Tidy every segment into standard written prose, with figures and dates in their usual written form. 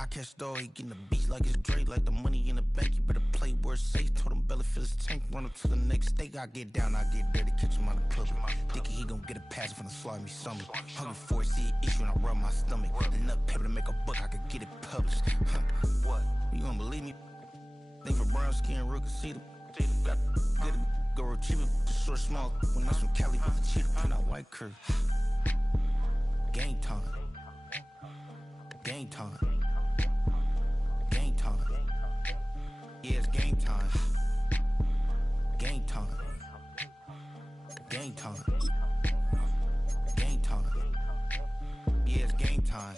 I catch the dog, he getting the beats like it's Drake, like the money in the bank. You better play where it's safe. Told him belly fill his tank, run up to the next steak. I get down, I get dirty, catch him on the public. Thinking he gon' get a pass from the slimy stomach. Hungry for it, see an issue and I rub my stomach. Enough paper to make a book, I could get it published. What? You gonna believe me? Think for brown skin, real can see them. Got good go retrieve it, short small. When that's from Cali with the cheetah, print out white curve. Game time. Game time. Game time. Yeah, it's game time. Game time. Game time. Game time. Yeah, it's game time.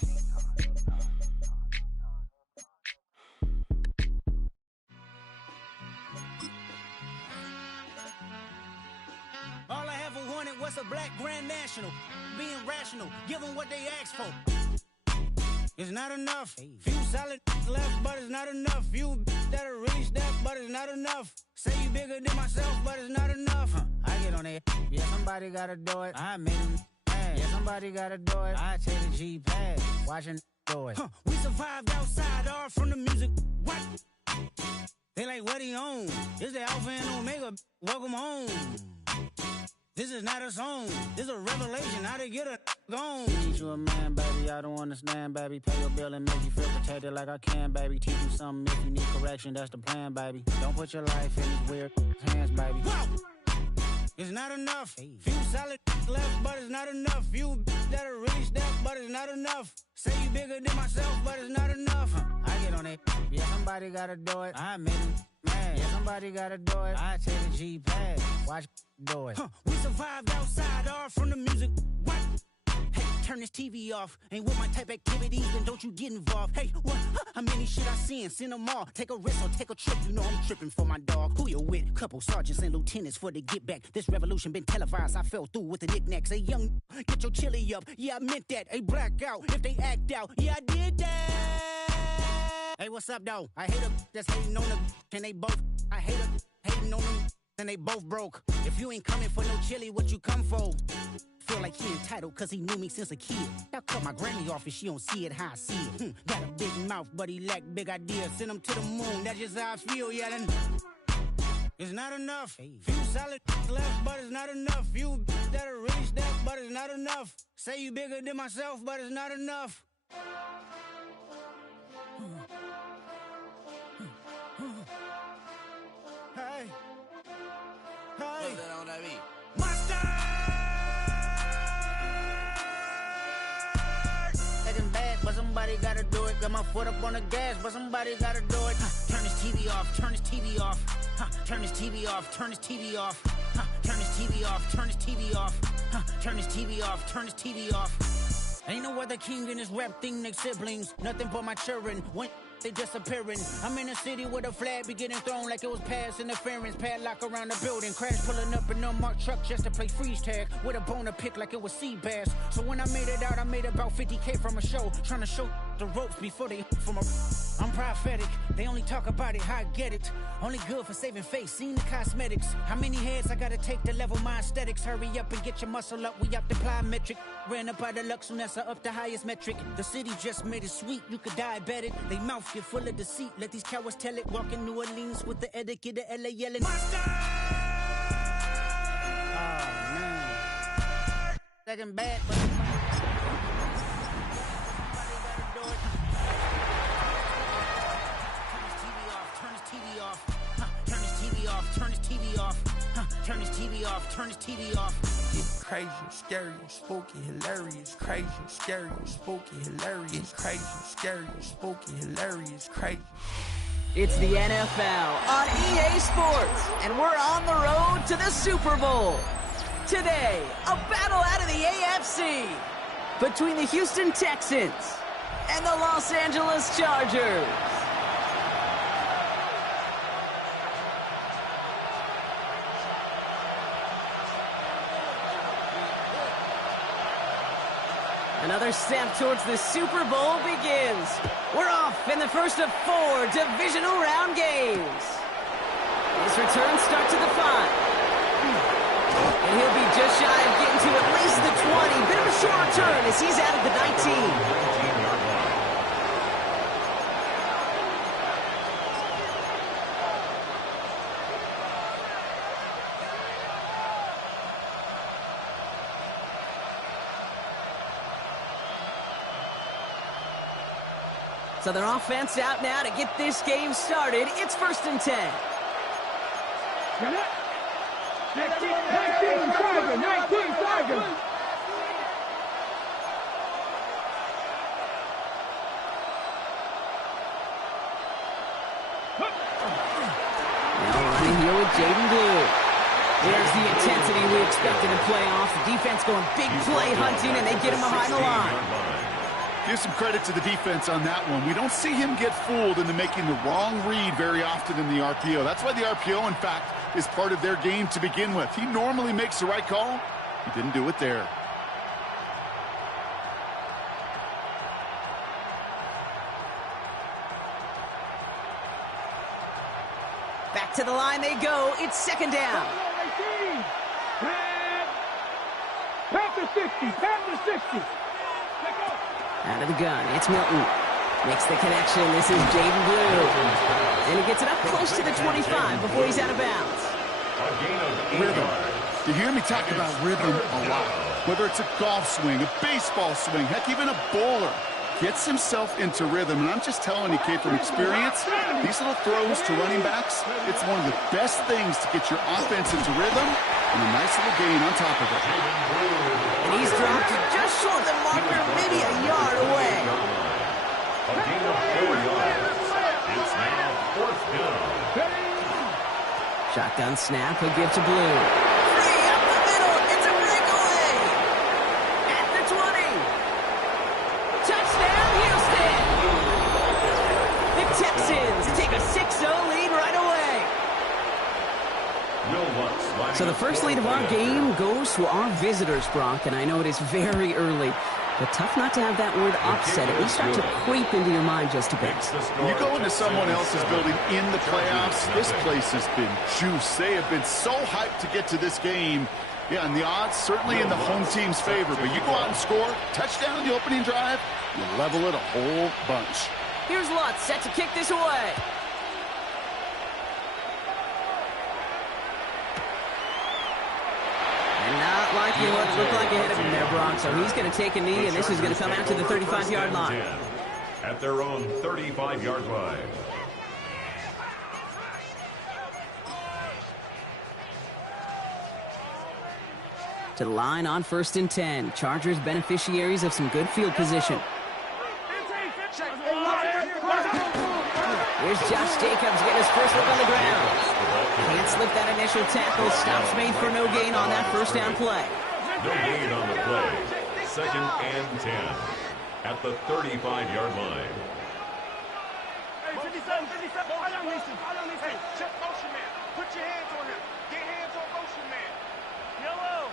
All I ever wanted was a black Grand National. Being rational, give them what they asked for. It's not enough. Few solid left, but it's not enough. Few that'll really step, but it's not enough. Say you bigger than myself, but it's not enough. I get on it. Yeah, somebody gotta do it. I made him mad. Yeah, somebody gotta do it. I take the G-pad. Watching do it. We survived outside, all from the music. What? They like, what he on? This the Alpha and Omega. Welcome home. This is not a song. This is a revelation. How to get a gone. Teach you a man, baby. I don't understand, baby. Pay your bill and make you feel protected like I can, baby. Teach you something if you need correction. That's the plan, baby. Don't put your life in these weird hands, baby. Whoa! It's not enough. Few solid left, but it's not enough. Few that'll really step, but it's not enough. Say you bigger than myself, but it's not enough. I get on it. Yeah, somebody gotta do it. I made him mad. Yeah, somebody gotta do it. I take the G-pad. Watch do it. We survived outside, all from the music. What? Hey, turn this TV off. Ain't with my type activities, then don't you get involved. Hey, what? How many shit I seen? Send them all. Take a risk or take a trip. You know I'm tripping for my dog. Who you with? Couple sergeants and lieutenants for the get back. This revolution been televised. I fell through with the knickknacks. Hey, young, get your chili up. Yeah, I meant that. Hey, black out if they act out. Yeah, I did that. Hey, what's up, though? I hate them that's hating on them, and they both. I hate them hating on them, and they both broke. If you ain't coming for no chili, what you come for? Feel like he entitled cause he knew me since a kid. I cut my granny off and she don't see it how I see it. Got a big mouth but he lack big ideas. Send him to the moon, that's just how I feel, yeah. Then it's not enough. Few solid left, but it's not enough. Few that'll really step, but it's not enough. Say you bigger than myself, but it's not enough. Hey. Hey. Monster! Bad, but somebody gotta do it. Got my foot up on the gas, but somebody gotta do it. Turn this TV off, turn this TV off. Turn this TV off, turn this TV off. Turn this TV off, turn this TV off. Turn this TV off, turn this TV off. Ain't no other king in this rap thing, they siblings. Nothing but my children. When they disappearing. I'm in a city where the flag be getting thrown like it was past interference. Padlock around the building. Crash pulling up an unmarked truck just to play freeze tag. With a bone to pick like it was sea bass. So when I made it out, I made about 50K from a show. Trying to show the ropes before they from a... I'm prophetic. They only talk about it, how I get it. Only good for saving face, seen the cosmetics. How many heads I gotta take to level my aesthetics? Hurry up and get your muscle up, we up the plyometric. Ran up out of luck, soon as I up the highest metric. The city just made it sweet, you could diabetic. They mouth get full of deceit, let these cowards tell it. Walk in New Orleans with the etiquette of LA yelling. Monster! Oh, man. Second bad, but... Turn this TV off. Turn this TV off. Turn this TV off. It's crazy, scary, spooky, hilarious. Crazy, scary, spooky, hilarious. Crazy, scary, spooky, hilarious. Crazy. It's the NFL on EA Sports, and we're on the road to the Super Bowl. Today, a battle out of the AFC between the Houston Texans and the Los Angeles Chargers. Another step towards the Super Bowl begins. We're off in the first of 4 divisional round games. His returns start to the 5. And he'll be just shy of getting to at least the 20. Bit of a short return as he's out of the 19. So their offense out now to get this game started. It's 1st and 10. 19 Tiger. Now running here with Jaden Blue. There's the intensity we expected in playoffs. The defense going big play hunting, and they get him behind the line. Give some credit to the defense on that one. We don't see him get fooled into making the wrong read very often in the RPO. That's why the RPO, in fact, is part of their game to begin with. He normally makes the right call. He didn't do it there. Back to the line they go. It's 2nd down. Panther 60. Out of the gun, it's Milton. Makes the connection. This is Jaden Blue. And he gets it up close to the 25 before he's out of bounds. Rhythm. You hear me talk about rhythm a lot. Whether it's a golf swing, a baseball swing, heck, even a bowler. Gets himself into rhythm. And I'm just telling you, kid, from experience, these little throws to running backs, it's one of the best things to get your offense into rhythm and a nice little gain on top of it. And he's dropped just short of the marker, maybe a yard away. A gain of 4 yards. It's now 4th down. Shotgun snap, he'll give to Blue. Free up the middle, it's a breakaway! At the 20! Touchdown, Houston! The Texans take a 6-0 lead right away. So the first lead of our game goes to our visitors, Brock, and I know it is very early, but tough not to have that word upset at least start to creep into your mind just a bit. You go into someone else's building in the playoffs, this place has been juiced. They have been so hyped to get to this game. Yeah, and the odds certainly in the home team's favor, but you go out and score, touchdown in the opening drive, you level it a whole bunch. Here's Lutz set to kick this away. And not liking what it looked like ahead of him there, Brock. So he's going to take a knee, and this is going to come out to the 35-yard line. At their own 35-yard line. To the line on 1st and 10. Chargers beneficiaries of some good field position. Here's Josh Jacobs getting his first look on the ground. Can't slip that initial tackle. Stops made for no gain on that 1st down play. No gain on the play. 2nd and 10 at the 35-yard line. Hey, 57. I don't listen. Hey, check motion man. Put your hands on him. Get hands on motion man. Yellow.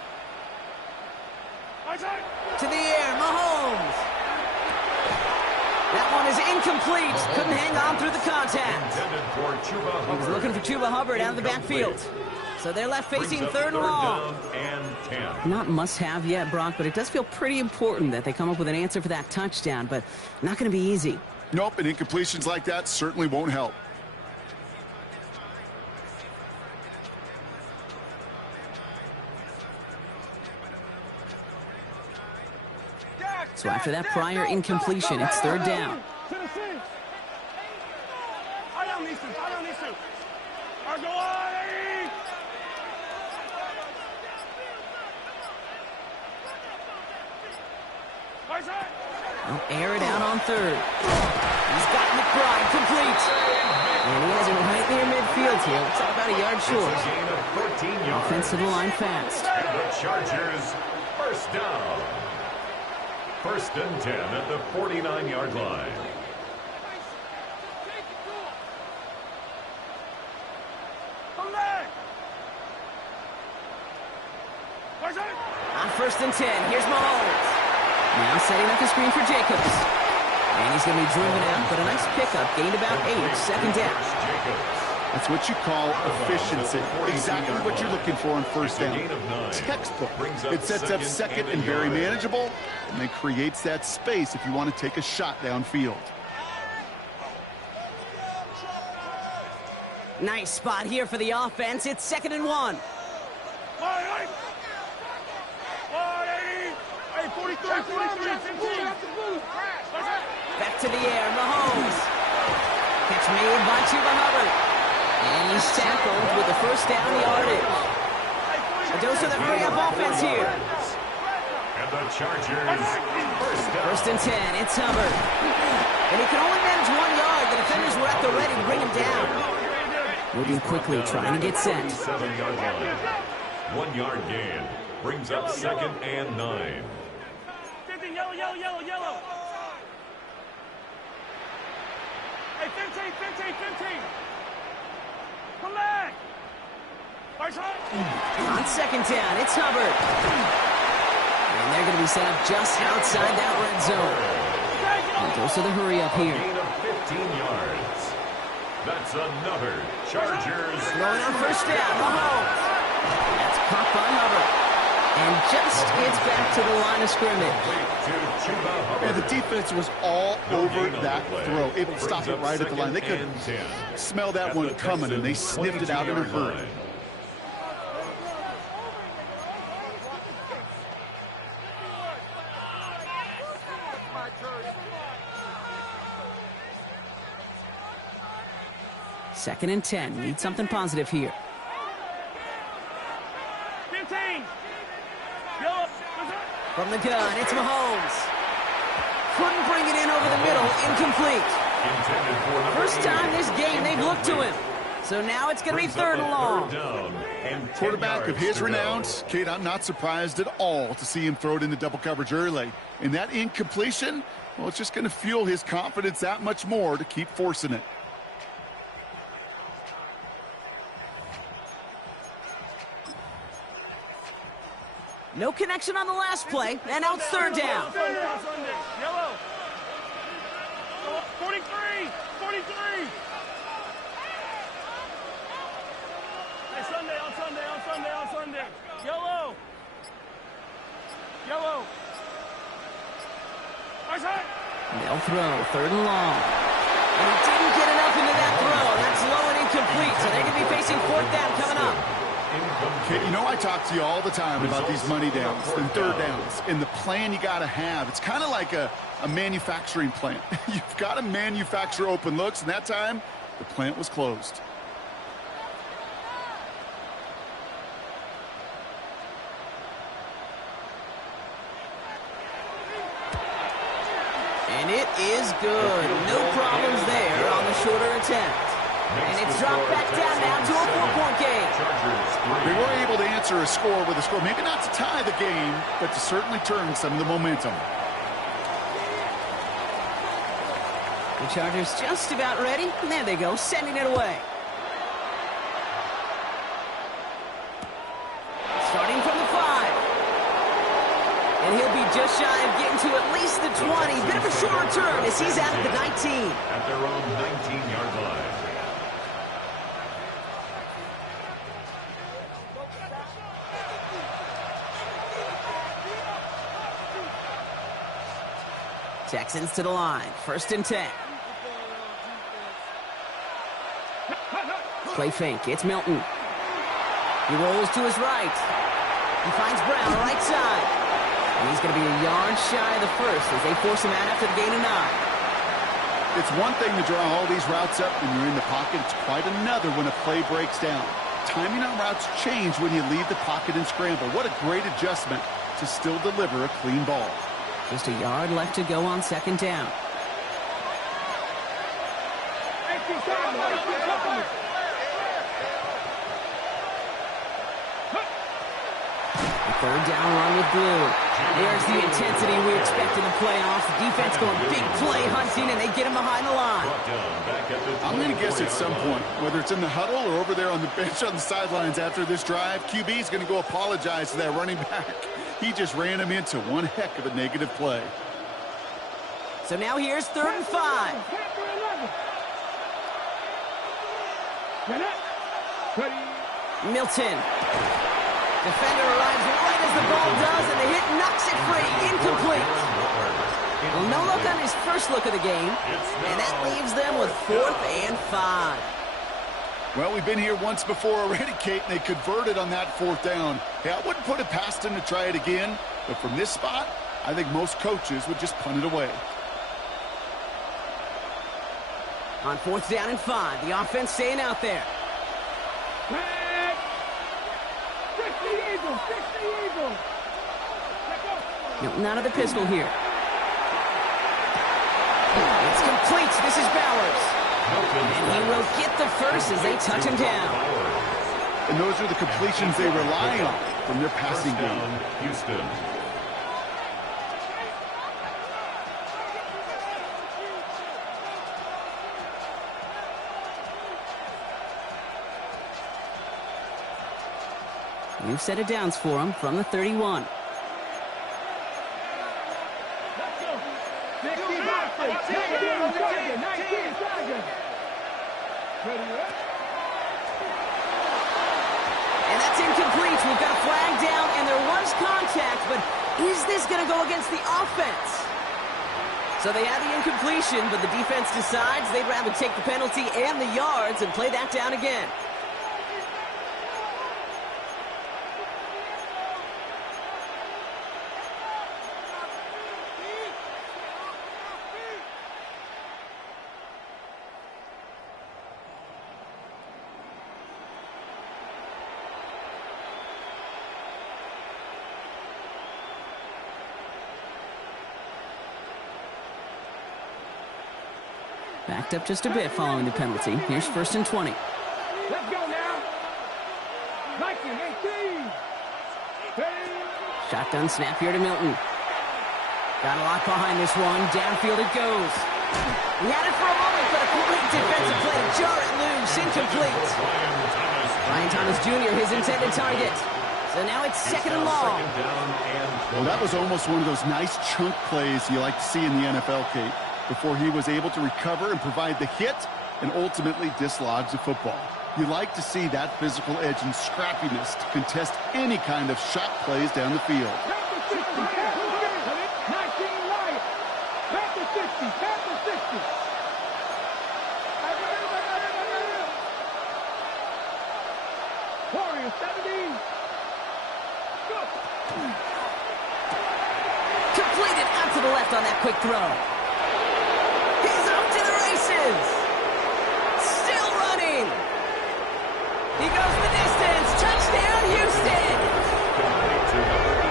To the air, Mahomes. That one is incomplete. Couldn't hang on through the contact. He was looking for Chuba Hubbard out of the backfield. So they're left facing 3rd and long. Not must-have yet, Brock, but it does feel pretty important that they come up with an answer for that touchdown, but not going to be easy. Nope, and incompletions like that certainly won't help. So after that prior incompletion, it's 3rd down. They'll air it out on 3rd. He's got McBride complete. And he has it right near midfield here. Looks like about a yard short. Offense to the line fast. And the Chargers, 1st down. 1st and 10 at the 49-yard line. On 1st and 10, here's Mahomes. Now setting up the screen for Jacobs. And he's going to be driven out, but a nice pickup. Gained about 8, 2nd down. That's what you call efficiency. Exactly what you're looking for on 1st down. Textbook. It sets up 2nd and very manageable, and then creates that space if you want to take a shot downfield. Nice spot here for the offense. It's 2nd and 1. Back back to the air. Mahomes. Catch made by Chuba Hubbard. And he's tackled with the first down yardage. A dose of the hurry-up offense here. And the Chargers, First and 10, it's Hubbard. And he can only manage 1 yard. The defenders were at the ready to bring him down. Moving quickly, trying to get set. 7-yard line. 1 yard gain. Brings up 2nd and 9. 15, yellow, yellow, yellow, yellow. Hey, 15, 15, 15. Come back. On 2nd down, it's Hubbard. And they're going to be set up just outside that red zone. And goes to the hurry up here. Gain of 15 yards. That's another Chargers. Throwing on first down, Mahomes. That's caught by Hubbard. And just gets back to the line of scrimmage. Yeah, the defense was all over that throw, able to stop it right at the line. They could smell that one coming, and they sniffed it out in a hurry. Second and 10. Need something positive here. 15. From the gun, it's Mahomes. Couldn't bring it in over the middle. Incomplete. First time this game they've looked to him. So now it's going to be 3rd and long. Quarterback of his renounce, Kate, I'm not surprised at all to see him throw it into double coverage early. And that incompletion, well, it's just going to fuel his confidence that much more to keep forcing it. No connection on the last play, and now it's 3rd down. Yellow. 43. 43. Hey, Sunday, on Sunday, on Sunday, on Sunday. Yellow. Yellow. They'll throw, 3rd and long. And he didn't get enough into that throw. That's low and incomplete, so they're going to be facing 4th down coming up. Kate, you know I talk to you all the time about these money downs and 3rd downs and the plan you got to have. It's kind of like a manufacturing plant. You've got to manufacture open looks, and that time the plant was closed. And it is good. No problems there on the shorter attempt. And it's dropped back down now to a 4-point game. They were able to answer a score with a score. Maybe not to tie the game, but to certainly turn some of the momentum. The Chargers just about ready. And there they go, sending it away. Starting from the 5. And he'll be just shy of getting to at least the 20. Bit of a short return as he's out at the 19. At their own 19-yard line. Texans to the line. 1st and 10. Play fake. It's Milton. He rolls to his right. He finds Brown right side. And he's going to be a yard shy of the first as they force him out after the gain of 9. It's one thing to draw all these routes up when you're in the pocket. It's quite another when a play breaks down. Timing on routes change when you leave the pocket and scramble. What a great adjustment to still deliver a clean ball. Just a yard left to go on 2nd down. A 3rd down run with Blue. There's the intensity we expect in the playoffs. The defense going big play hunting, and they get him behind the line. I'm going to guess at some point, whether it's in the huddle or over there on the bench on the sidelines after this drive, QB is going to go apologize to that running back. He just ran him into one heck of a negative play. So now here's 3rd and 5. Milton. Defender arrives right as the ball does, and the hit knocks it free. Incomplete. Well, no look on his first look of the game, and that leaves them with 4th and 5. Well, we've been here once before already, Kate, and they converted on that 4th down. Hey, I wouldn't put it past him to try it again, but from this spot, I think most coaches would just punt it away. On 4th down and 5, the offense staying out there. Milton out of the pistol here. It's complete. This is Bowers. And he will get the first as they touch him down. And those are the completions they rely on from their passing game. Houston. New set of downs for him from the 31. And that's incomplete. We've got a flag down, and there was contact, but is this going to go against the offense? So they had the incompletion, but the defense decides they'd rather take the penalty and the yards and play that down again. Backed up just a bit following the penalty. Here's 1st and 20. Let's go now. 19, 18. Shotgun snap here to Milton. Got a lot behind this one. Downfield it goes. He had it for a moment, but a great defensive play to jar it loose. Incomplete. Ryan Thomas Jr., his intended target. So now it's 2nd and long. Well, that was almost one of those nice chunk plays you like to see in the NFL, Kate, before he was able to recover and provide the hit and ultimately dislodge the football. You like to see that physical edge and scrappiness to contest any kind of shot plays down the field. Warriors 17. Completed out to the left on that quick throw. He's off to the races. Still running. He goes the distance. Touchdown, Houston.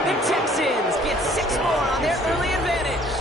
The Texans get 6 more on their early advantage.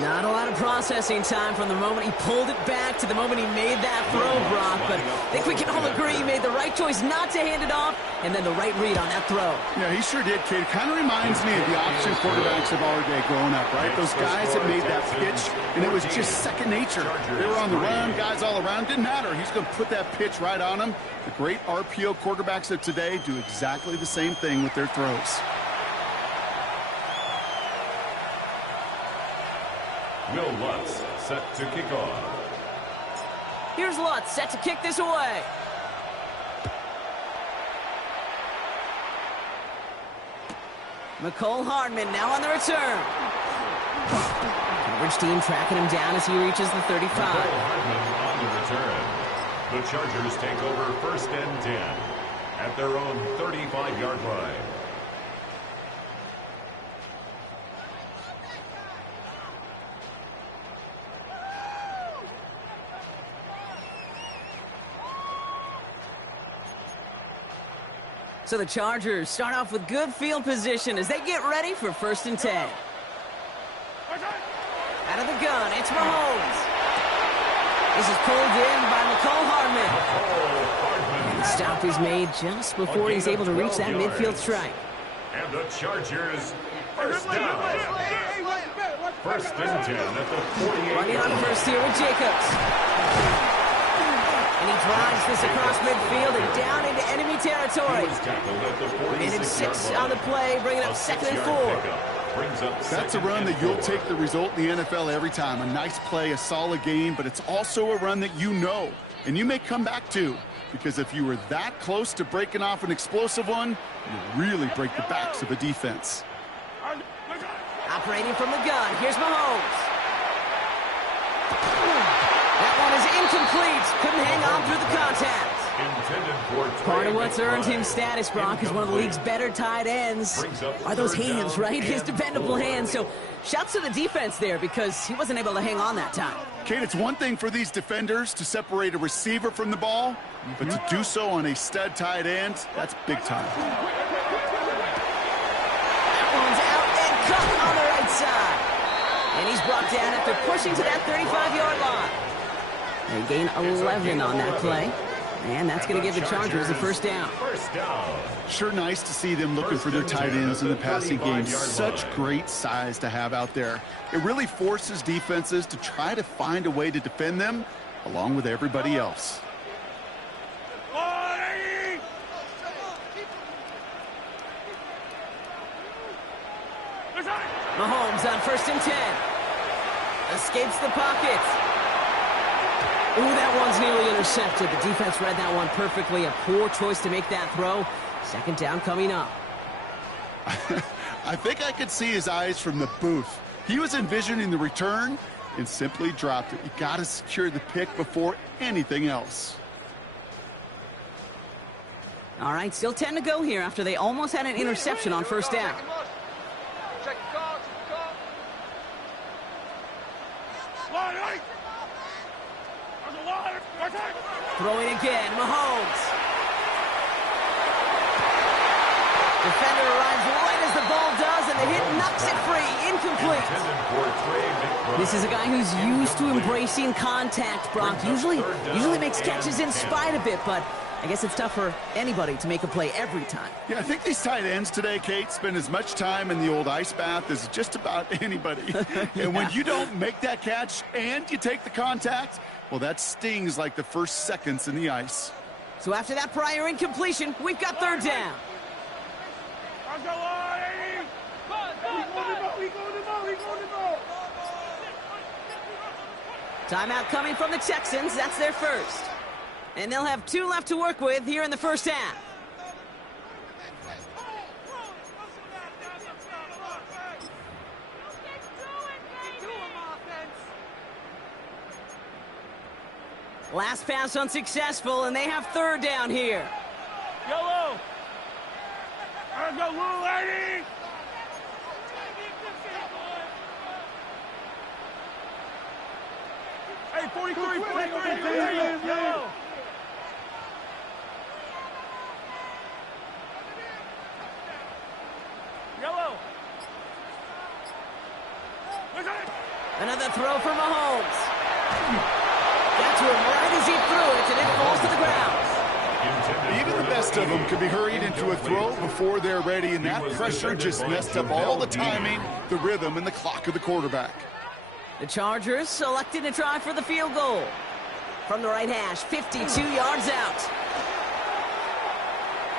Not a lot of processing time from the moment he pulled it back to the moment he made that throw, Brock. But I think we can all agree he made the right choice not to hand it off, and then the right read on that throw. Yeah, he sure did, Kate. It kind of reminds me of the option quarterbacks of our day growing up, right? Those guys that made that pitch, and it was just second nature. They were on the run, guys all around. Didn't matter. He's going to put that pitch right on them. The great RPO quarterbacks of today do exactly the same thing with their throws. Will Lutz set to kick off. Here's Lutz set to kick this away. McCole Hardman now on the return. Coverage team tracking him down as he reaches the 35. McCole Hardman on the return. The Chargers take over 1st and 10 at their own 35-yard line. So the Chargers start off with good field position as they get ready for 1st and 10. Out of the gun, it's Mahomes. This is pulled in by McCole Hardman. And the stop is made just before he's able to reach that midfield strike. And the Chargers, 1st down. 1st and 10 at the 48. Running on 1st here with Jacobs. And he drives this across midfield and down into enemy territory. Minute 6 on the play, bringing up 2nd and 4. That's a run that you'll take the result in the NFL every time. A nice play, a solid game, but it's also a run that you know, and you may come back to, because if you were that close to breaking off an explosive one, you really break the backs of a defense. Operating from the gun, here's Mahomes. That one is incomplete. Couldn't hang on through the contact. Part of what's earned him status, Brock, is one of the league's better tight ends. Are those hands, right? His dependable hands. So Shouts to the defense there because he wasn't able to hang on that time. Kate, it's one thing for these defenders to separate a receiver from the ball, but to do so on a stud tight end, that's big time. That one's out and cut on the right side. And he's brought down after pushing to that 35-yard line. They gain 11 on that play. And that's going to give the Chargers a first down. Sure nice to see them looking for their tight ends in the passing game. Such great size to have out there. It really forces defenses to try to find a way to defend them along with everybody else. Mahomes on 1st and 10. Escapes the pocket. Ooh, that one's nearly intercepted. The defense read that one perfectly. A poor choice to make that throw. Second down coming up. I think I could see his eyes from the booth. He was envisioning the return and simply dropped it. You got to secure the pick before anything else. All right, still 10 to go here after they almost had an interception on first down. Throwing again, Mahomes. Defender arrives right as the ball does, and the hit knocks it free. Incomplete. This is a guy who's used to embracing contact, Brock. Usually makes catches in spite of it, but I guess it's tough for anybody to make a play every time. Yeah, I think these tight ends today, Kate, spend as much time in the old ice bath as just about anybody. Yeah. And when you don't make that catch and you take the contact, well, that stings like the first seconds in the ice. So after that prior incompletion, we've got third down. Timeout coming from the Texans. That's their first. And they'll have 2 left to work with here in the first half. Last pass unsuccessful, and they have third down here. Yellow! Let's go, little lady! Hey, 43, yellow! Yellow! Another throw for Mahomes. Got to him right as he threw it, and it falls to the ground. Even the best of them could be hurried into a throw before they're ready, and that pressure just messed up all the timing, the rhythm, and the clock of the quarterback. The Chargers selected to try for the field goal. From the right hash, 52 yards out.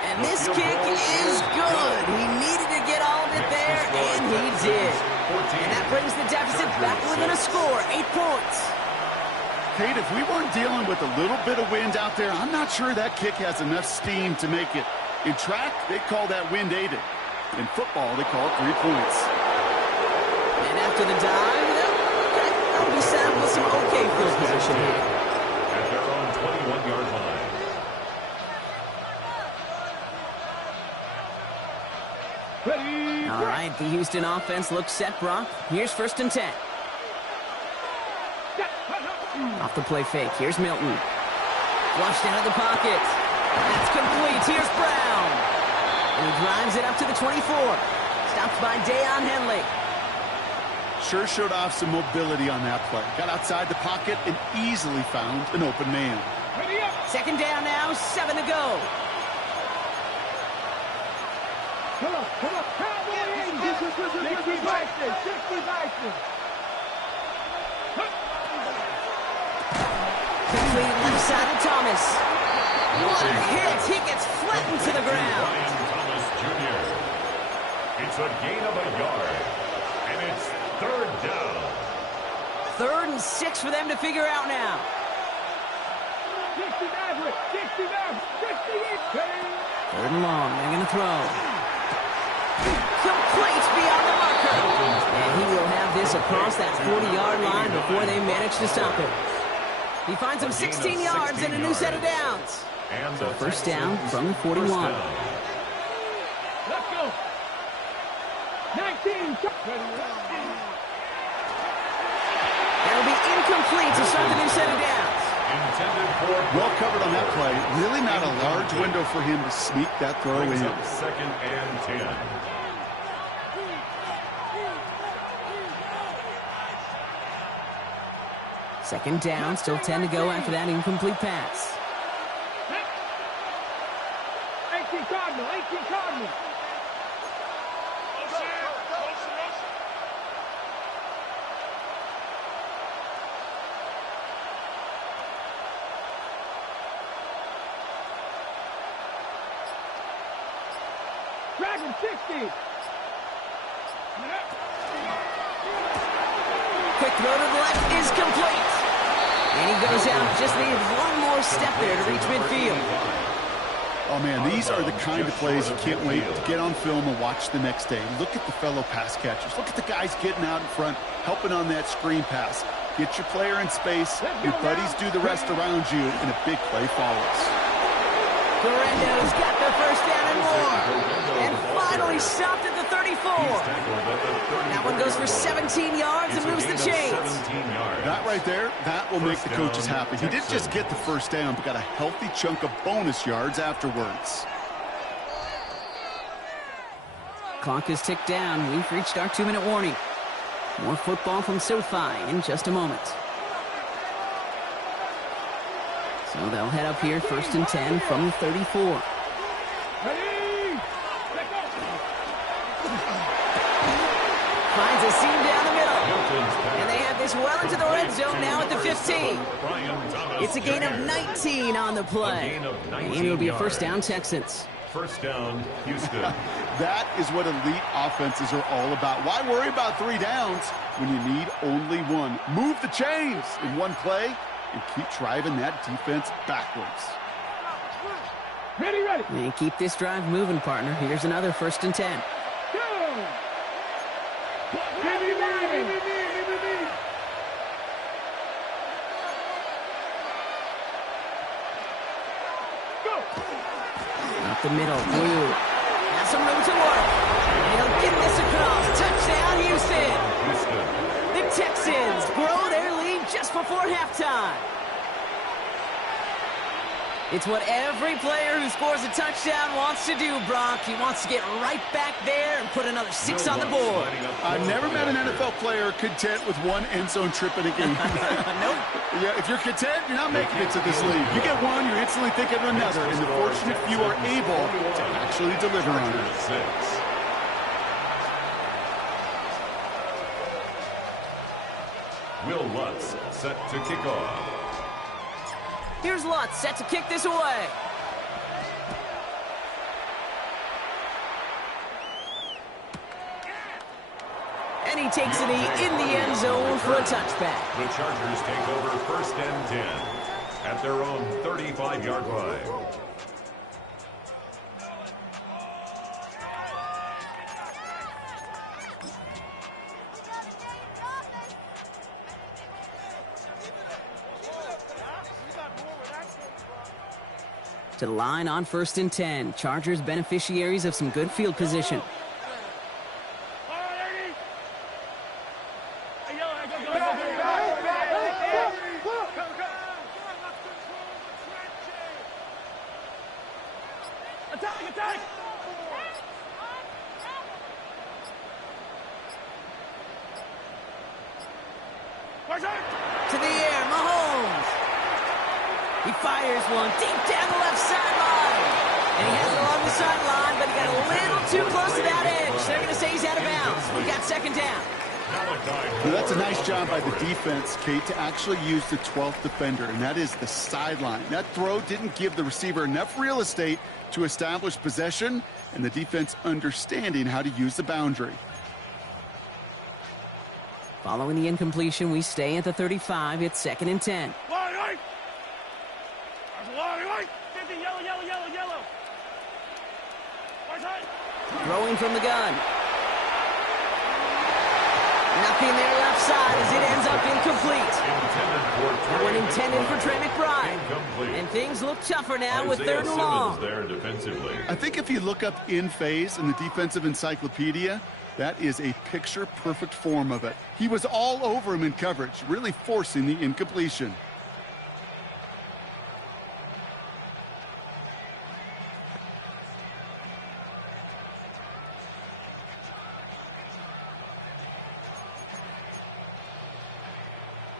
And this kick is good. He needed to get all of it there, and he did. And that brings the deficit back within a score, 8 points. Kate, if we weren't dealing with a little bit of wind out there, I'm not sure that kick has enough steam to make it. In track, they call that wind aided. In football, they call it 3 points. And after the dive, they'll be set up with some okay field position here. At their own 21-yard line. All right, the Houston offense looks set, Brock. Here's 1st and 10. Off the play fake. Here's Milton. Flushed out of the pocket. That's complete. Here's Brown. And he drives it up to the 24. Stopped by Deion Henley. Sure showed off some mobility on that play. Got outside the pocket and easily found an open man. Second down now, 7 to go. Come on. Complete left side of Thomas. What a hit. He gets flattened to the ground. Thomas Jr. It's a gain of a yard. And it's third down. 3rd and 6 for them to figure out now. 3rd and long. They're going to throw. Complete beyond the marker. And he will have this across that 40-yard line before they manage to stop it. He finds him 16 yards and a new set of downs. So first down from the 41. Let's go. 19. set of downs. Well covered on that play. Really not a large window for him to sneak that throw in. Second and 10. Second down, still 10 to go after that incomplete pass. 18 Cardinal, 18 Cardinal. Dragon 60. Quick throw to the left is complete. And he goes out, just needed one more step there to reach midfield. Oh, man, these are the kind of plays you can't wait to get on film and watch the next day. Look at the fellow pass catchers. Look at the guys getting out in front, helping on that screen pass. Get your player in space. Your buddies do the rest around you, and a big play follows. Guarendo's got the first down and more. And finally stopped at the 34. That one goes for 17 yards and moves the chains. That right there, that will make the coaches happy. He didn't just get the first down, but got a healthy chunk of bonus yards afterwards. Clock is ticked down. We've reached our 2-minute warning. More football from SoFi in just a moment. So they'll head up here, 1st and 10 from the 34. Ready? Finds a seam down the middle. And they have this well into the red zone now at the 15. It's a gain of 19 on the play. And it'll be a first down, Texans. First down, Houston. That is what elite offenses are all about. Why worry about 3 downs when you need only 1? Move the chains in one play and keep driving that defense backwards. Ready, ready. And keep this drive moving, partner. Here's another 1st and 10. Go. Give me. Go. Up the middle, Blue. Has some room to work. And he'll get this across. Touchdown, Houston. The Texans grow their lead just before halftime. It's what every player who scores a touchdown wants to do, Brock. He wants to get right back there and put another 6 on the board. I've never met an NFL player content with 1 end zone trip in a game. Nope. Yeah, if you're content, you're not making it to this league. You get 1, you're instantly thinking of another, and the fortunate few are able to actually deliver on it. 6. Will Lutz set to kick off. Here's Lutz set to kick this away. And he takes it in the end zone for a touchback. The Chargers take over 1st and 10 at their own 35-yard line. To the line on 1st and 10. Chargers beneficiaries of some good field position. Attack! To the air, Mahomes. He fires one deep down the left sideline. And he has it along the sideline, but he got a little too close to that edge. They're going to say he's out of bounds. We got 2nd down. Well, that's a nice job by the defense, Kate, to actually use the 12th defender, and that is the sideline. That throw didn't give the receiver enough real estate to establish possession, and the defense understanding how to use the boundary. Following the incompletion, we stay at the 35. It's 2nd and 10. Yellow. Throwing from the gun. Nothing there left side as it ends up incomplete. That one intended for Trey McBride. And things look tougher now with 3rd and long. There defensively. I think if you look up in phase in the defensive encyclopedia, that is a picture-perfect form of it. He was all over him in coverage, really forcing the incompletion.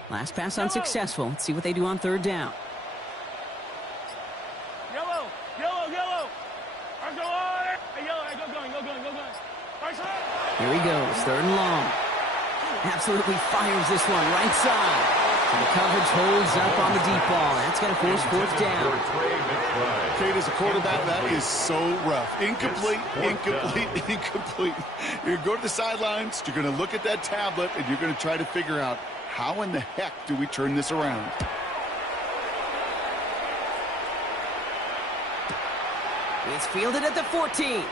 Last pass unsuccessful. Let's see what they do on third down. Yellow. I go on. Hey, yellow. Go going. Here he goes, third and long. Absolutely fires this one, right side. And the coverage holds up on the deep ball. That's going to force fourth down. Kate, as a quarterback, that is so rough. Incomplete. You're going to go to the sidelines, you're going to look at that tablet, and you're going to try to figure out, how in the heck do we turn this around? It's fielded at the 14.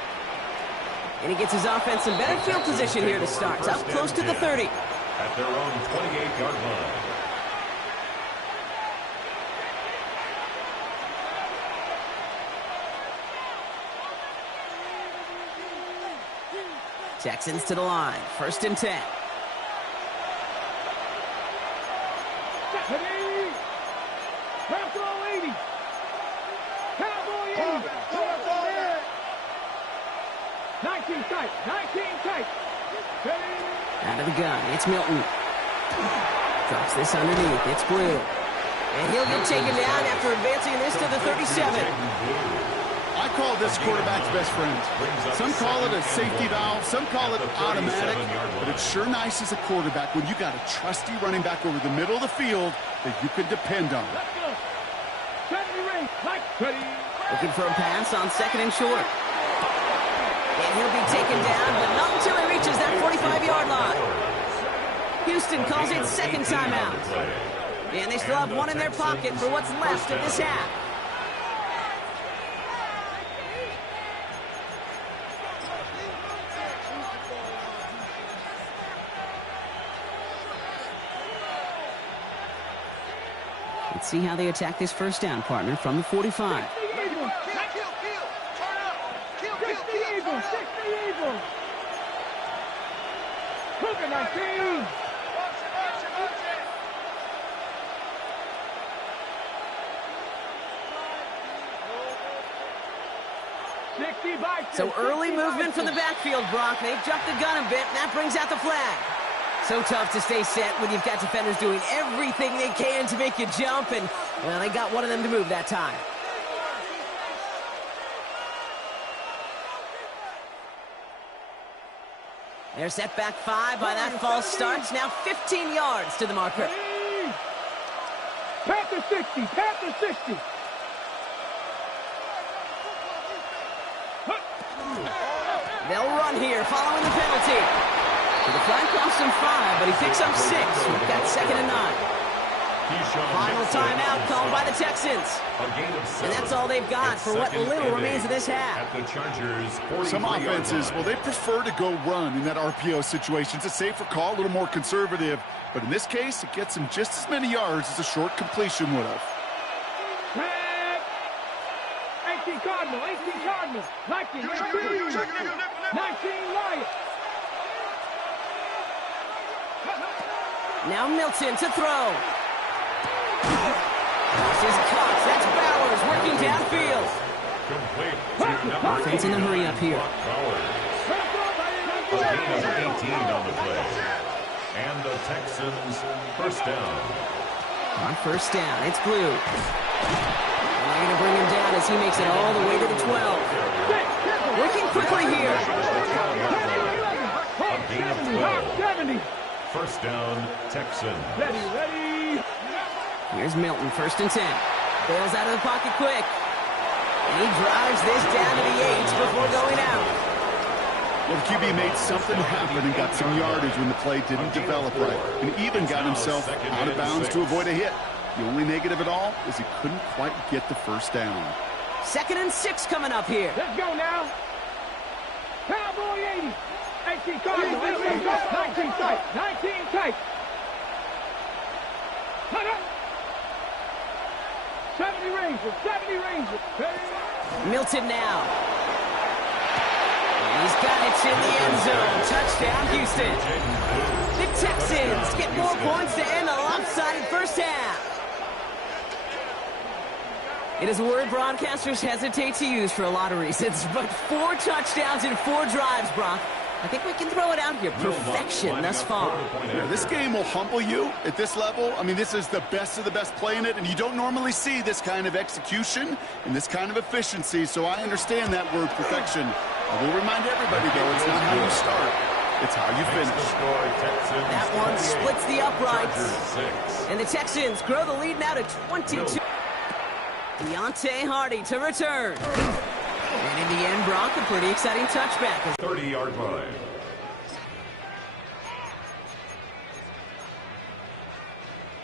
And he gets his offense in better field position here to start. Up close to the 30. At their own 28-yard line. Texans to the line. First and 10. Out of the gun, it's Milton. Drops this underneath, it's Blue. And he'll get taken down after advancing this to the 37. I call this quarterback's best friend. Some call it a safety valve, some call it automatic, but it's sure nice as a quarterback when you got a trusty running back over the middle of the field that you can depend on. Looking for a pass on second and short. And he'll be taken down, but not until he reaches that 45-yard line. Houston calls it second timeout. And they still have one in their pocket for what's left of this half. Let's see how they attack this first down, partner, from the 45. So early movement from the backfield, Brock. They've jumped the gun a bit, and that brings out the flag. So tough to stay set when you've got defenders doing everything they can to make you jump, and, well, they got one of them to move that time. They're set back 5 by that false start. Now 15 yards to the marker. Panther 60. They'll run here following the penalty. The flag costs him 5, but he picks up 6. We've got second and 9. Final timeout called by the Texans. And that's all they've got for what little remains of this half. At the Chargers, some offenses, well, they prefer to go run in that RPO situation. It's a safer call, a little more conservative. But in this case, it gets him just as many yards as a short completion would have. 18 Cardinal. 19 Lions. Now Milton to throw. This is Cox. That's Bowers working downfield. Offense in the hurry up here. A gain of 18 on the play. And the Texans first down. On first down, it's Blue. And they're going to bring him down as he makes it all the way to the 12. Working quickly here. A gain of 12. First down, Texans. Ready. Here's Milton, first and 10. Bails out of the pocket quick. And he drives this down to the 8 before going out. Well, the QB made something happen and got some yardage when the play didn't develop right. And even got himself out of bounds to avoid a hit. The only negative at all is he couldn't quite get the first down. Second and 6 coming up here. Let's go now. Cowboy 80. 18 Cardinal. 19 tight. 70 Rangers. Milton now. He's got it in the end zone. Touchdown, Houston. The Texans get more points to end a lopsided first half. It is a word broadcasters hesitate to use for a lot of reasons, but 4 touchdowns in 4 drives, Brock. I think we can throw it out here. Perfection thus far. Yeah, this game will humble you at this level. I mean, this is the best of the best playing it, and you don't normally see this kind of execution and this kind of efficiency, so I understand that word perfection. I will remind everybody, though, it's not how you start, it's how you finish. That one splits the uprights, and the Texans grow the lead now to 22. Deontay Hardy to return. And in the end, Brock, a pretty exciting touchback. 30-yard line.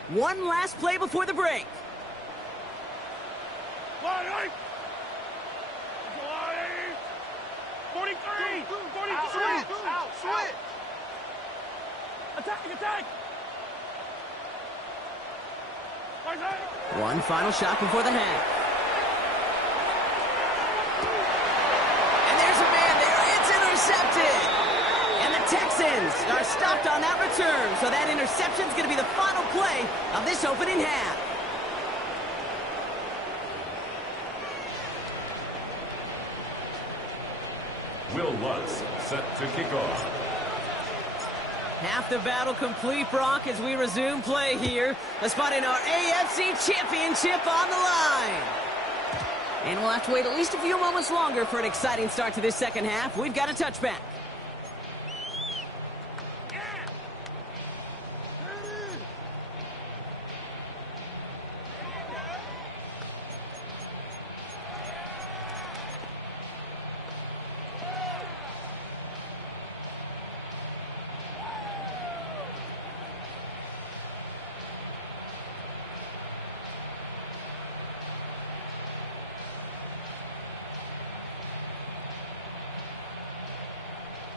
One last play before the break. 43, 43. Out. Attack. One final shot before the half. Intercepted. And the Texans are stopped on that return. So that interception is going to be the final play of this opening half. Will Lutz set to kick off. Half the battle complete, Brock, as we resume play here. A spot in our AFC Championship on the line. And we'll have to wait at least a few moments longer for an exciting start to this second half. We've got a touchback.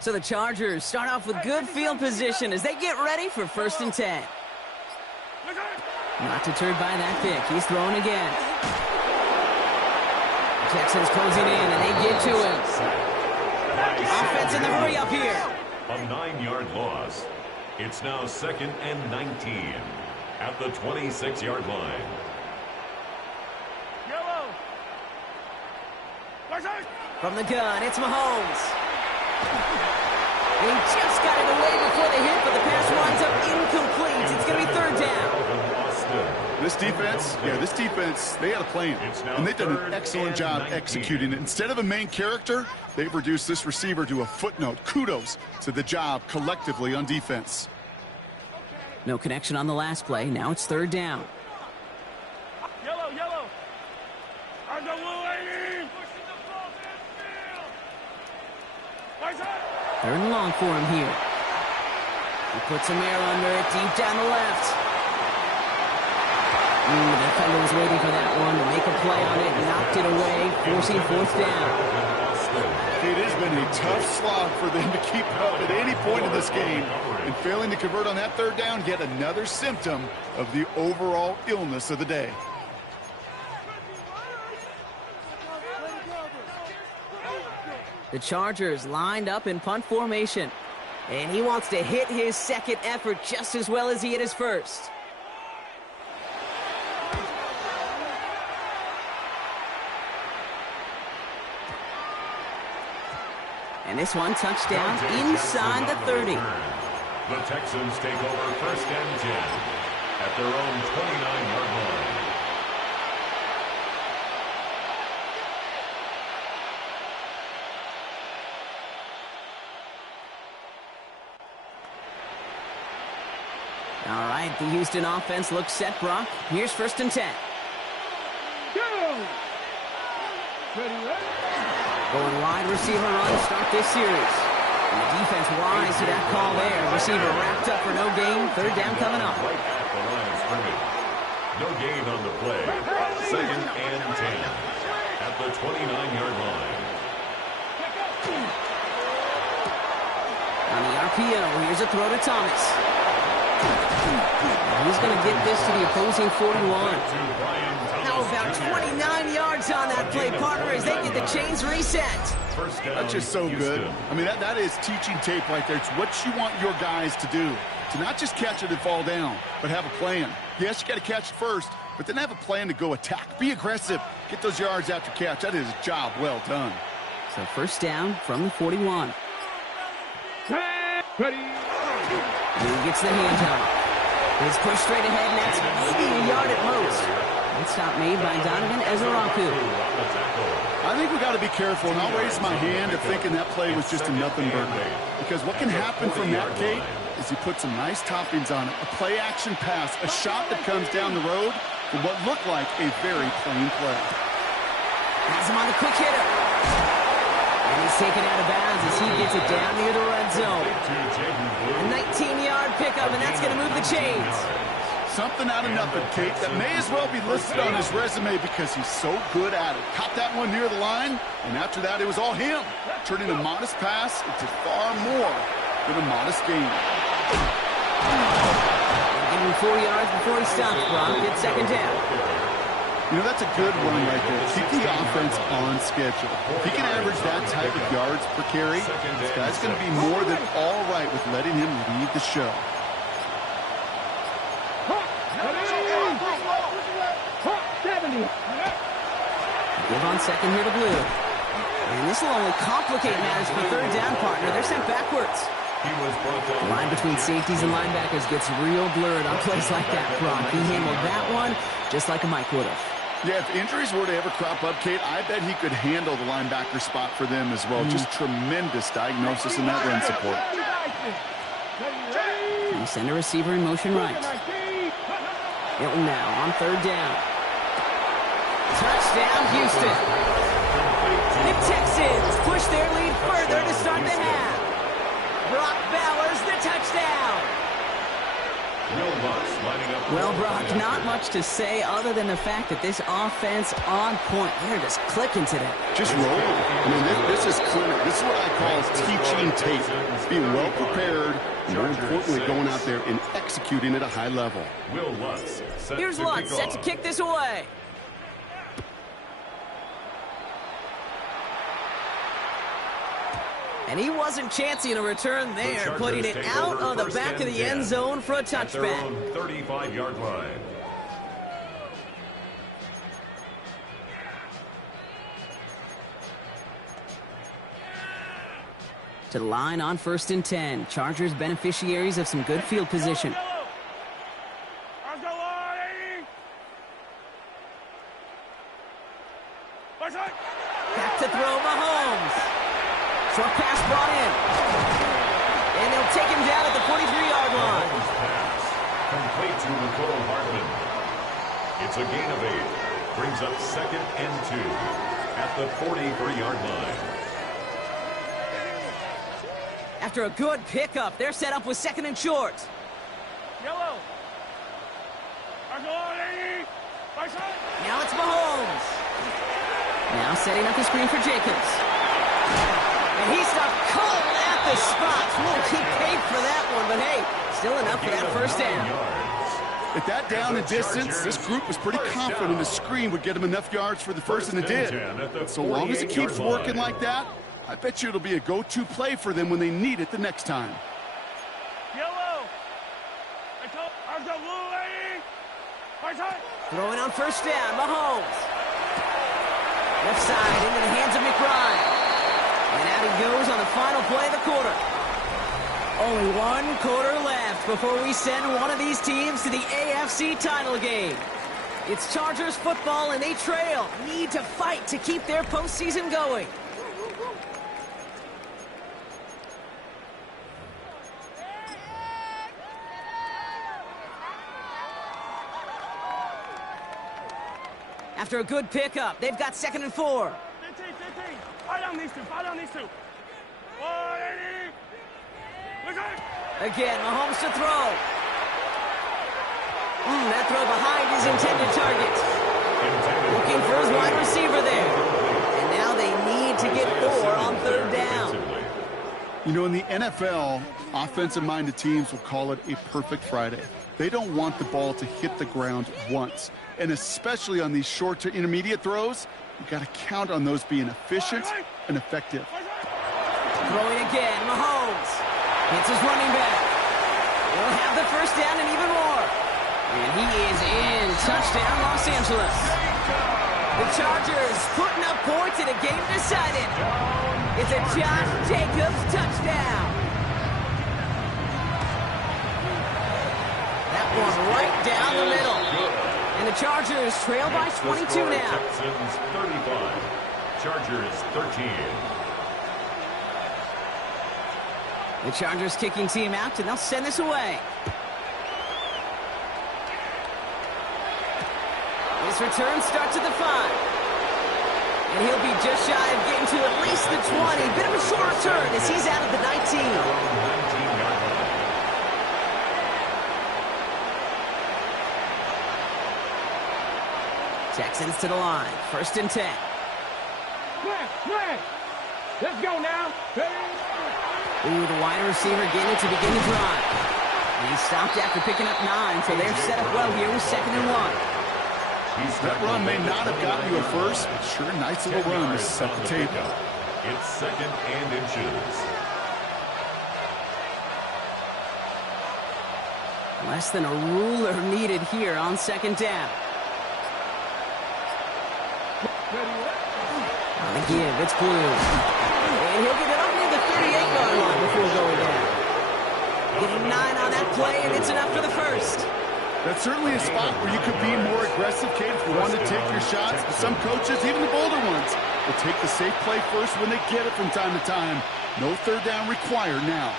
So the Chargers start off with good field position as they get ready for 1st and 10. Not deterred by that pick. He's throwing again. Texans closing in, and they get to him. Offense in the hurry up here. A 9-yard loss. It's now 2nd and 19 at the 26-yard line. From the gun, it's Mahomes. He just got it away before the hit, but the pass winds up incomplete. It's going to be 3rd down. This defense, they had a plan, and they've done an excellent job executing it. Instead of a main character, they've reduced this receiver to a footnote. Kudos to the job collectively on defense. No connection on the last play. Now it's 3rd down. Yellow. Third and long for him here. He puts some air under it, deep down the left. The defender was waiting for that one to make a play on it, knocked it away, forcing 4th down. It has been a tough slog for them to keep up at any point in this game. And failing to convert on that 3rd down, yet another symptom of the overall illness of the day. The Chargers lined up in punt formation. And he wants to hit his second effort just as well as he hit his first. And this one, touchdown inside the 30. The Texans take over 1st and 10 at their own 29-yard line. All right, the Houston offense looks set, Brock. Here's 1st and 10. Going wide receiver run to start this series. And the defense wise to that call there. Receiver wrapped up for no gain. 3rd down coming up. Right at the line of scrimmage. No gain on the play. 2nd and 10 at the 29-yard line. On the RPO, here's a throw to Thomas. He's going to get this to the opposing 41. How about 29 yards on that play, partner, as they get the chains reset. That's just so good. I mean, that is teaching tape right there. It's what you want your guys to do. To not just catch it and fall down, but have a plan. Yes, you got to catch it first, but then have a plan to go attack. Be aggressive. Get those yards after catch. That is a job well done. So 1st down from the 41. He gets the handoff. He's pushed straight ahead, and that's maybe a yard at most. Good stop made by Donovan Ezeraku. I think we got to be careful, and I'll raise my hand of thinking that play was just a nothing burger. Because what can happen from that, Kate, is he put some nice toppings on it. A play-action pass, a shot that comes down the road from what looked like a very plain play. Has him on the quick hitter. And he's taken out of bounds as he gets it down near the red zone. A 19-yard pickup, and that's going to move the chains. Something out of nothing, Kate, that may as well be listed on his resume because he's so good at it. Caught that one near the line, and after that, it was all him, turning a modest pass into far more than a modest gain. Give him 4 yards before he stops, Brock. It's second down. You know, that's a good run right there. Keep the offense on schedule. If he can average that type of yards per carry, this guy's going to be more than all right with letting him lead the show. Give on second here to Blue. And this will only complicate matters for third down, partner. They're sent backwards. The line between safeties and linebackers gets real blurred on plays like that, Brock. He handled that one just like a Mike would have. Yeah, if injuries were to ever crop up, Kate, I bet he could handle the linebacker spot for them as well. Just tremendous diagnosis in that run support. You send a receiver in motion right. Hilton now on third down. Touchdown, Houston. The Texans push their lead further to start the half. Brock Bowers, the touchdown. Well, Brock, not much to say other than the fact that this offense on point. They're just clicking today. Just rolling. I mean, this is clinic. This is what I call teaching tape. Being well prepared, and more importantly, going out there and executing at a high level. Here's Lutz set to kick this away. And he wasn't chancing a return there, putting it out on the back of the end zone for a touchback. 35-yard line. To the line on 1st and 10. Chargers beneficiaries of some good field position. Back to throw, Mahomes. Short pass brought in. And they'll take him down at the 43-yard line. Complete to Nicole Hartman. It's a gain of 8. Brings up 2nd and 2 at the 43-yard line. After a good pickup, they're set up with 2nd and short. Yellow. Now it's Mahomes. Now setting up the screen for Jacobs. And he stopped cold at the spot. Whoa, he paid for that one, but hey, still enough for that first down. At that down and distance, this group was pretty confident the screen would get him enough yards for the first, and it did. So long as it keeps working like that, I bet you it'll be a go-to play for them when they need it the next time. Yellow. Throwing on first down, Mahomes. Left side into the hands of McBride. And out he goes on the final play of the quarter. Only 1 quarter left before we send one of these teams to the AFC title game. It's Chargers football, and they trail. Need to fight to keep their postseason going. After a good pickup, they've got 2nd and 4. 15. Fire down these two. Again, Mahomes to throw. That throw behind his intended target. Looking for his wide receiver there. And now they need to get 4 on 3rd down. You know, in the NFL, offensive-minded teams will call it a perfect Friday. They don't want the ball to hit the ground once. And especially on these short to intermediate throws, you've got to count on those being efficient and effective. Throwing again, Mahomes. It's his running back. He'll have the first down and even more. And he is in. Touchdown, Los Angeles. The Chargers putting up points in a game decided. It's a Josh Jacobs touchdown. one right down the middle. And the Chargers trail by 22 now. Texans 35, Chargers 13. The Chargers kicking team out, and they'll send this away. This return starts at the 5. And he'll be just shy of getting to at least the 20. Bit of a short return as he's out at the 19. 19-yard line. Texans to the line. 1st and 10. Let's go now. Ooh, the wide receiver getting it to begin the drive. And he stopped after picking up 9, so they're set up well here with 2nd and 1. That run may not have gotten you a first, but sure, nice little run to set the table. It's 2nd and inches. Less than a ruler needed here on 2nd down. On the give, it's Blue. And he'll get it up near the 38-yard line before going down. Getting 9 on that play, and it's enough for the first. That's certainly a spot where you could be more aggressive, Kate, if you want to take your shots. But some coaches, even the bolder ones, will take the safe play first when they get it from time to time. No 3rd down required now.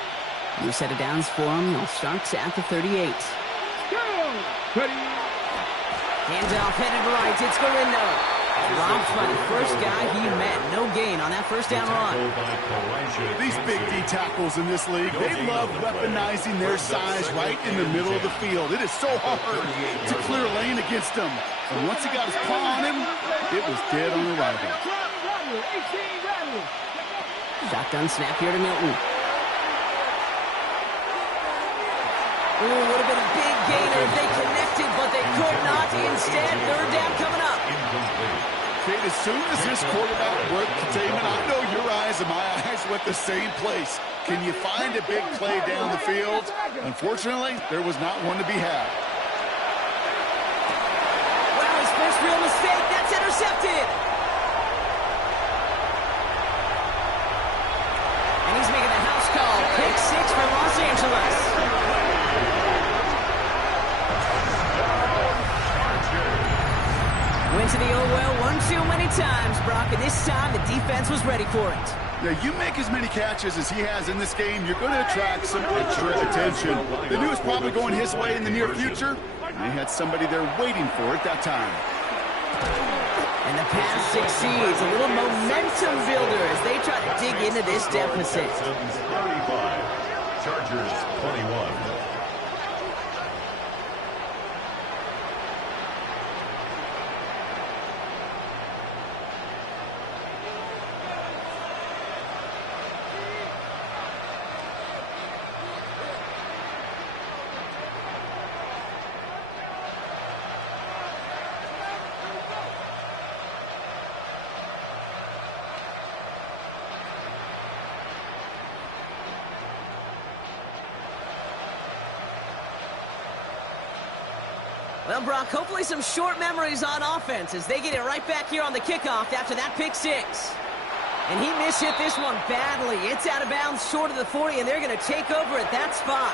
New set of downs for them. They'll start at the 38. Handoff headed right. It's Gorindo. Robbed by the first guy he met. No gain on that 1st down run. These big D tackles in this league, they love weaponizing their size right in the middle of the field. It is so hard to clear lane against them. And once he got his paw on him, it was dead on arrival. Shotgun snap here to Milton. Ooh, would have been a big gainer if they connected, but they could not. Instead, 3rd down coming up. Kate, as soon as this quarterback worked containment, I know your eyes and my eyes went the same place. Can you find a big play down the field? Unfortunately, there was not one to be had. Wow, his first real mistake. That's intercepted. And he's making the house call. Pick 6 for Los Angeles. Went to the old well one too many times, Brock, and this time the defense was ready for it. Now, you make as many catches as he has in this game, you're going to attract some extra attention. They knew it was probably going his way in the near future, and they had somebody there waiting for it that time. And the pass succeeds. A little momentum builder as they try to dig into this deficit. 35, Chargers 21. Well, Brock, hopefully some short memories on offense as they get it right back here on the kickoff after that pick 6. And he mishit this one badly. It's out of bounds short of the 40, and they're going to take over at that spot.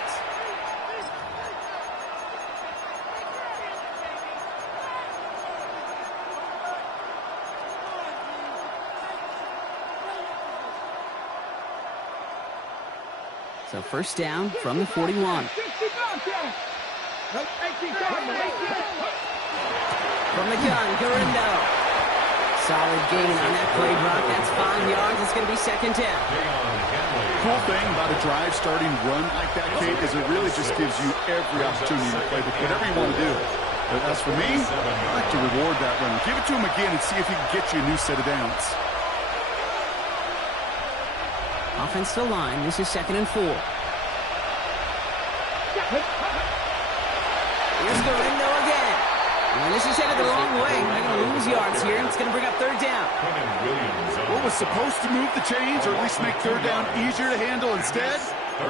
So 1st down from the 41. From the gun, Gorindo. Solid gain on that play, Brock. That's 5 yards. It's going to be 2nd down. Cool thing about a drive starting run like that, Kate, is it really just gives you every opportunity to play whatever you want to do. But as for me, I like to reward that run. Give it to him again and see if he can get you a new set of downs. Offense to line. This is 2nd and 4. Here's Gorindo again. And this is headed the wrong way. They're going to lose yards here. It's going to bring up 3rd down. What was supposed to move the chains, or at least make 3rd down easier to handle instead?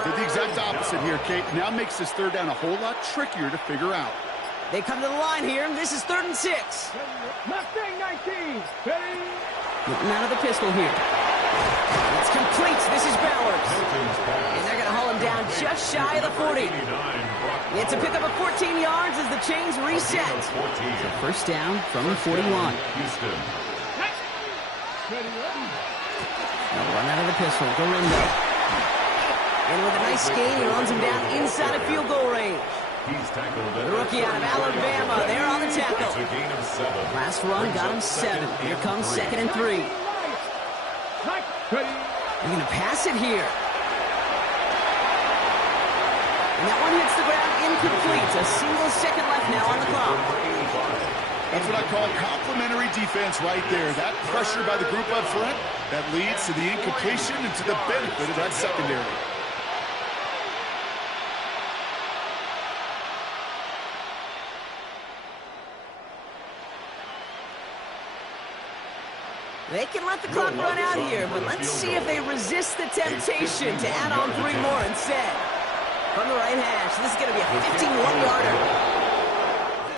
Did the exact opposite here, Kate. Now makes this 3rd down a whole lot trickier to figure out. They come to the line here, and this is 3rd and 6. Mustang 19. Getting out of the pistol here. It's complete. This is Bowers. And they're going to haul him down just shy of the 40. It's a pickup of 14 yards as the chains reset. So first down from the 41. Houston. They'll run out of the pistol. Gorindo. And with a nice gain, he runs him down inside of field goal range. He's tackled at The rookie out of Alabama, they're on the tackle. It's a gain of 7. Last run got him 7. Here comes 2nd and 3. They're going to pass it here. And that one hits the ground incomplete. A single second left now on the clock. That's what I call complimentary defense right there. That pressure by the group up front, that leads to the incompletion and to the benefit of that secondary. They can let the clock run out here, but let's see if they resist the temptation to add on 3 more instead. From the right hash, this is going to be a 51-yarder.